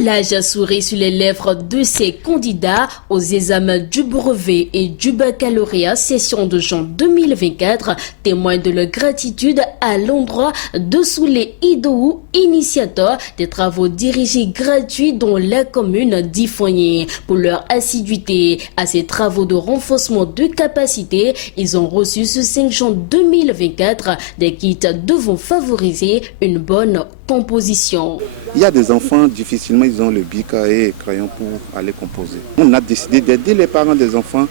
soulage sourit sur les lèvres de ces candidats aux examens du brevet et du baccalauréat session de juin 2024 témoignent de leur gratitude à l'endroit de Soulé Idou, initiateur des travaux dirigés gratuits dans la commune d'Ifoigné. Pour leur assiduité à ces travaux de renforcement de capacité, ils ont reçu ce 5 juin 2024 des kits devant favoriser une bonne composition. Il y a des enfants, difficilement ils ont le bic et le crayon pour aller composer. On a décidé d'aider les parents des enfants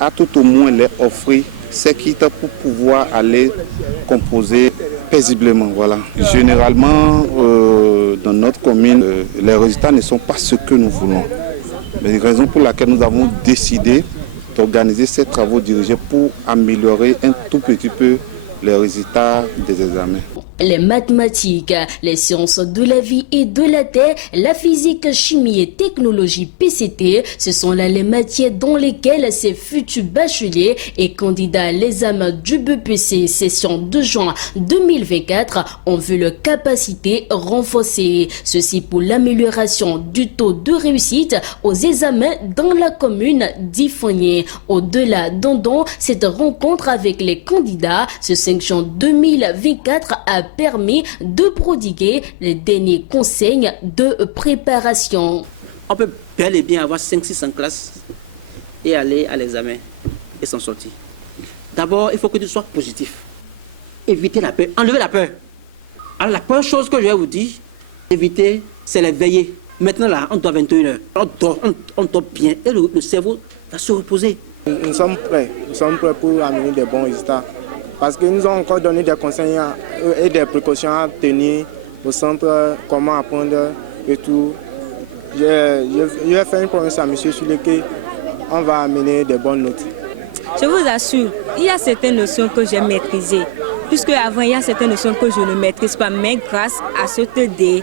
à tout au moins leur offrir ces kits pour pouvoir aller composer paisiblement. Voilà. Généralement, dans notre commune, les résultats ne sont pas ce que nous voulons. C'est la raison pour laquelle nous avons décidé d'organiser ces travaux dirigés pour améliorer un tout petit peu les résultats des examens. Les mathématiques, les sciences de la vie et de la terre, la physique, chimie et technologie PCT, ce sont là les matières dans lesquelles ces futurs bacheliers et candidats à l'examen du BPC session de juin 2024 ont vu leur capacité renforcée. Ceci pour l'amélioration du taux de réussite aux examens dans la commune d'Ifoigné. Au-delà d'Andon, cette rencontre avec les candidats ce 5 juin 2024 a permis de prodiguer les derniers conseils de préparation. On peut bel et bien avoir 500-600 classes et aller à l'examen et s'en sortir. D'abord, il faut que tu sois positif. Éviter la peur, enlever la peur. Alors la première chose que je vais vous dire, éviter, c'est les veiller. Maintenant là, on dort 21h. On dort bien et le cerveau va se reposer. Nous sommes prêts pour amener des bons résultats. Parce qu'ils nous ont encore donné des conseils et des précautions à tenir au centre, comment apprendre et tout. Je vais faire une promesse à M. Souleke, on va amener des bonnes notes. Je vous assure, il y a certaines notions que j'ai maîtrisées. Puisque avant, il y a certaines notions que je ne maîtrise pas. Mais grâce à ce TD,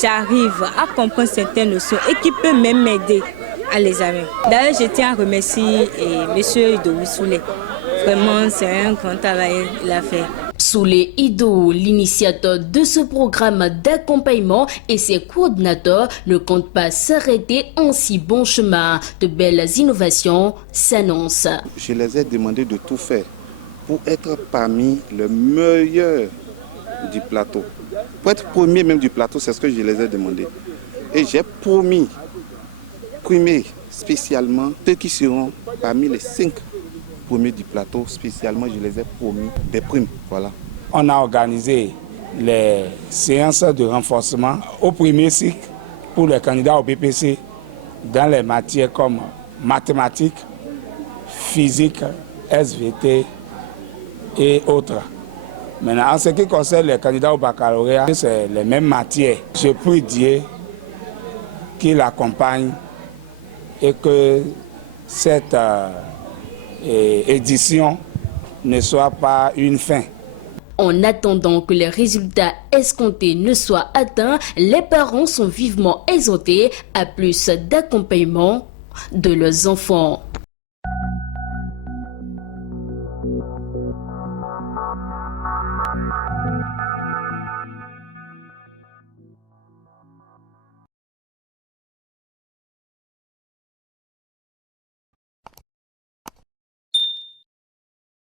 j'arrive à comprendre certaines notions et qui peut même m'aider à l'examen. D'ailleurs, je tiens à remercier M. Idou Soulé. Vraiment, c'est un grand travail qu'il a fait. Soulé Idou, l'initiateur de ce programme d'accompagnement et ses coordinateurs ne comptent pas s'arrêter en si bon chemin. De belles innovations s'annoncent. Je les ai demandé de tout faire pour être parmi les meilleurs du plateau. Pour être premier même du plateau, c'est ce que je les ai demandé. Et j'ai promis, primé spécialement, ceux qui seront parmi les 5 premiers du plateau, spécialement, je les ai promis des primes. Voilà. On a organisé les séances de renforcement au premier cycle pour les candidats au BPC dans les matières comme mathématiques, physique, SVT et autres. Maintenant, en ce qui concerne les candidats au baccalauréat, c'est les mêmes matières. Je prie Dieu qu'il accompagne et que cette édition ne soit pas une fin. En attendant que les résultats escomptés ne soient atteints, les parents sont vivement exhortés à plus d'accompagnement de leurs enfants.